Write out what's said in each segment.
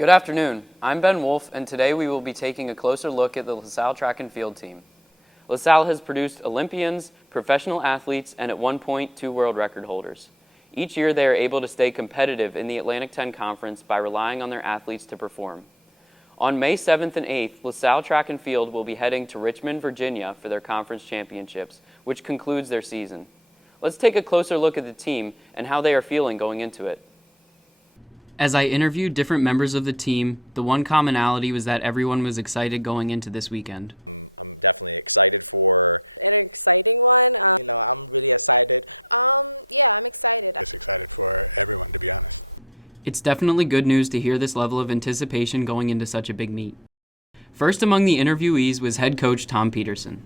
Good afternoon. I'm Ben Wolf, and today we will be taking a closer look at the LaSalle track and field team. LaSalle has produced Olympians, professional athletes, and at one point, 2 world record holders. Each year, they are able to stay competitive in the Atlantic 10 Conference by relying on their athletes to perform. On May 7th and 8th, LaSalle track and field will be heading to Richmond, Virginia for their conference championships, which concludes their season. Let's take a closer look at the team and how they are feeling going into it. As I interviewed different members of the team, the one commonality was that everyone was excited going into this weekend. I'm definitely excited for an exciting one. I'm really excited. Yeah, I'm excited. Just excited for everyone, to be honest. It's definitely good news to hear this level of anticipation going into such a big meet. First among the interviewees was head coach Tom Peterson.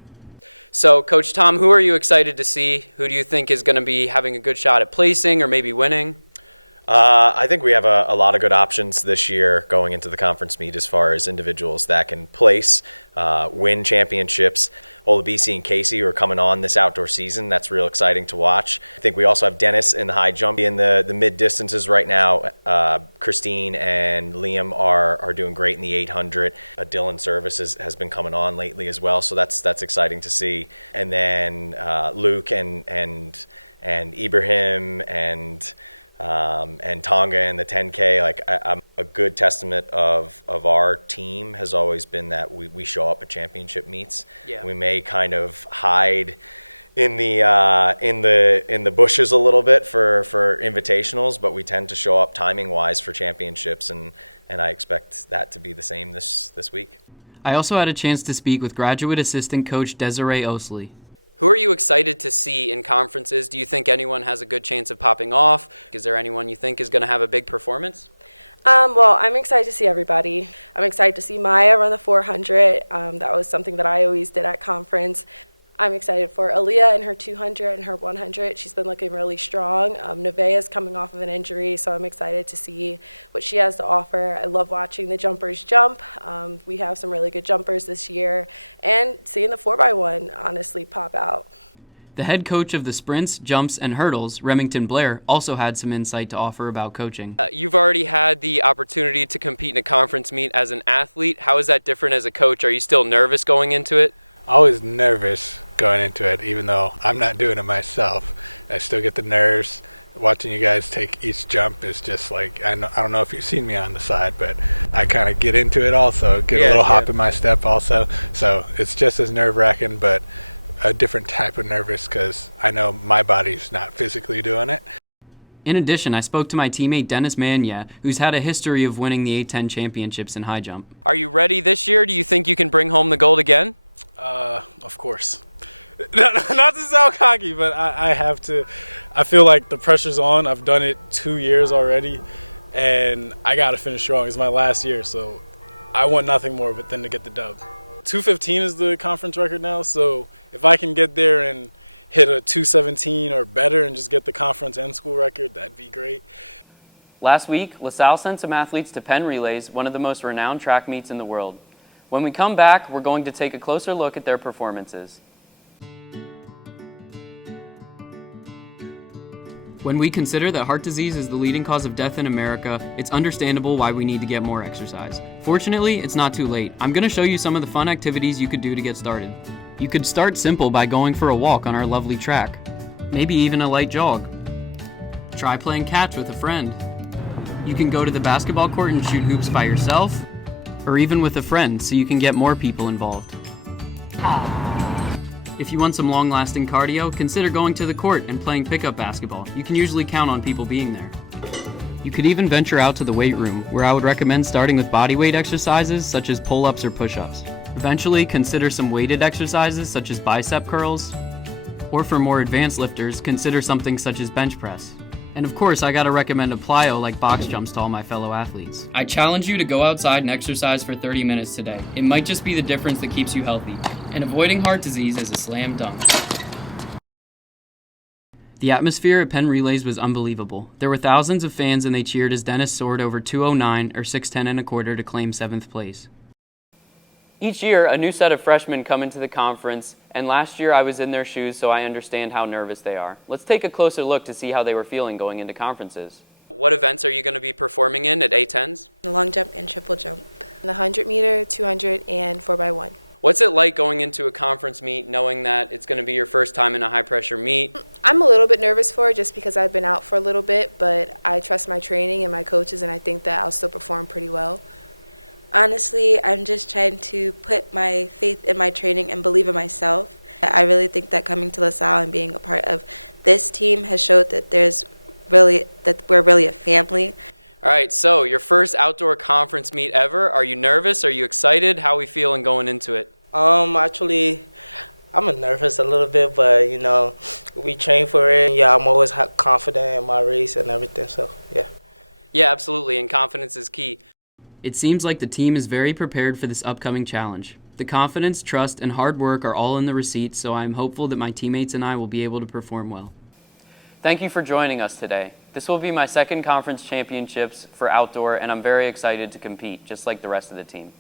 So, Coach Tom, who are you excited to see? Who do you think is going to be having a good shot at placing or maybe winning? I think we have a lot of good options this year going into the conference meet as far as individuals that can place, win championships. Olabisi and Casey who are coming on this outdoor season. That's real exciting to watch. I think we also have Dennis in the high jump. In the mid distances right now, Christine and Liam are doing great in the 800. Dylan Service has been coming on lately as well, so that's exciting to see. And then Luke and Ibrahim and Tonga in the 10K. I'm a good testament of our team has always been that we show up at championship meets. Yeah. We may kind of hide in the bushes a little bit for invitationals, but we tend to show up timing wise for championships, and I expect that to be the same this week. I also had a chance to speak with graduate assistant coach Desiree Osley. Who are you excited to see in conferences? Do you think anyone has a good chance of popping off? Is there anyone you think is going to have a big performance? Well, I'm excited to see everybody. I'm excited to see Maya run the 400. That was something that I always did at conference. I'm excited for Aaliyah and her 200 and her 100. She's been looking really strong. Nevaeh's coming off of an injury, so I'm excited to see what she has to offer. I love watching the jumpers jump. We have some really good jumpers this year, and seeing the 4x1 honestly pop out. The head coach of the sprints, jumps, and hurdles, Remington Blair, also had some insight to offer about coaching. You've already had the opportunity to compete in a conference meet as an athlete. How is that different as a coach? Are you still nervous going into it? Always nervous going into it, even though I'm not doing it myself. I still get the nerves. Watching you guys take each jump is just like, I don't know if you've seen me on the side, but I kind of get into it also, get a little hop in my step also. So it's just as nerve-wracking, but a different type of nervous because I know my body's not physically doing it. In addition, I spoke to my teammate Dennis Mania, who's had a history of winning the A10 championships in high jump. Are you ready this year? Do you think you can bring home the gold again? Of course. Not to sound cocky, but I have to. I feel like the pressure's on. I've done it 2 years already, and I got to finish strong. It's my last year, so I want nothing more but than to get the dub. 2:15 is the conference record now, so if I can get there and hit a 2:17 or better and just get the conference and school record, that'd be great. Last week, LaSalle sent some athletes to Penn Relays, one of the most renowned track meets in the world. When we come back, we're going to take a closer look at their performances. When we consider that heart disease is the leading cause of death in America, it's understandable why we need to get more exercise. Fortunately, it's not too late. I'm going to show you some of the fun activities you could do to get started. You could start simple by going for a walk on our lovely track. Maybe even a light jog. Try playing catch with a friend. You can go to the basketball court and shoot hoops by yourself, or even with a friend so you can get more people involved. If you want some long-lasting cardio, consider going to the court and playing pickup basketball. You can usually count on people being there. You could even venture out to the weight room, where I would recommend starting with body weight exercises such as pull-ups or push-ups. Eventually, consider some weighted exercises such as bicep curls, or for more advanced lifters, consider something such as bench press. And of course, I gotta recommend a plyo like box jumps to all my fellow athletes. I challenge you to go outside and exercise for 30 minutes today. It might just be the difference that keeps you healthy. And avoiding heart disease is a slam dunk. The atmosphere at Penn Relays was unbelievable. There were thousands of fans and they cheered as Dennis soared over 209 or 6'10 and a quarter to claim 7th place. Each year, a new set of freshmen come into the conference, and last year I was in their shoes, so I understand how nervous they are. Let's take a closer look to see how they were feeling going into conferences. What events are you going to be performing in at A10s? The long jump and triple jump. The 100 meter, 200, and 4x1. What's it like going into a conference meet knowing that it's going to be your first time in a high-pressure meet? I'm a little bit nervous for it just because I've been out for a little bit, but I trust my training and my coaches, and I think that I'll still perform pretty well. Honestly, I'm just trying to put my faith in my training and believe in myself. I really think that coming to LaSalle and being a part of this team has showed that we're really a family. All right, so your first outdoor conference meet ever. Are you nervous? Are you excited? How are we feeling going into it? Actually, I'm nervous a little bit, but we train for it. Yeah, I'm always confident in my race and everything. So yeah. Yeah, absolutely, and confidence is key. It seems like the team is very prepared for this upcoming challenge. The confidence, trust, and hard work are all in the receipt, so I am hopeful that my teammates and I will be able to perform well. Thank you for joining us today. This will be my second conference championships for outdoor, and I'm very excited to compete, just like the rest of the team.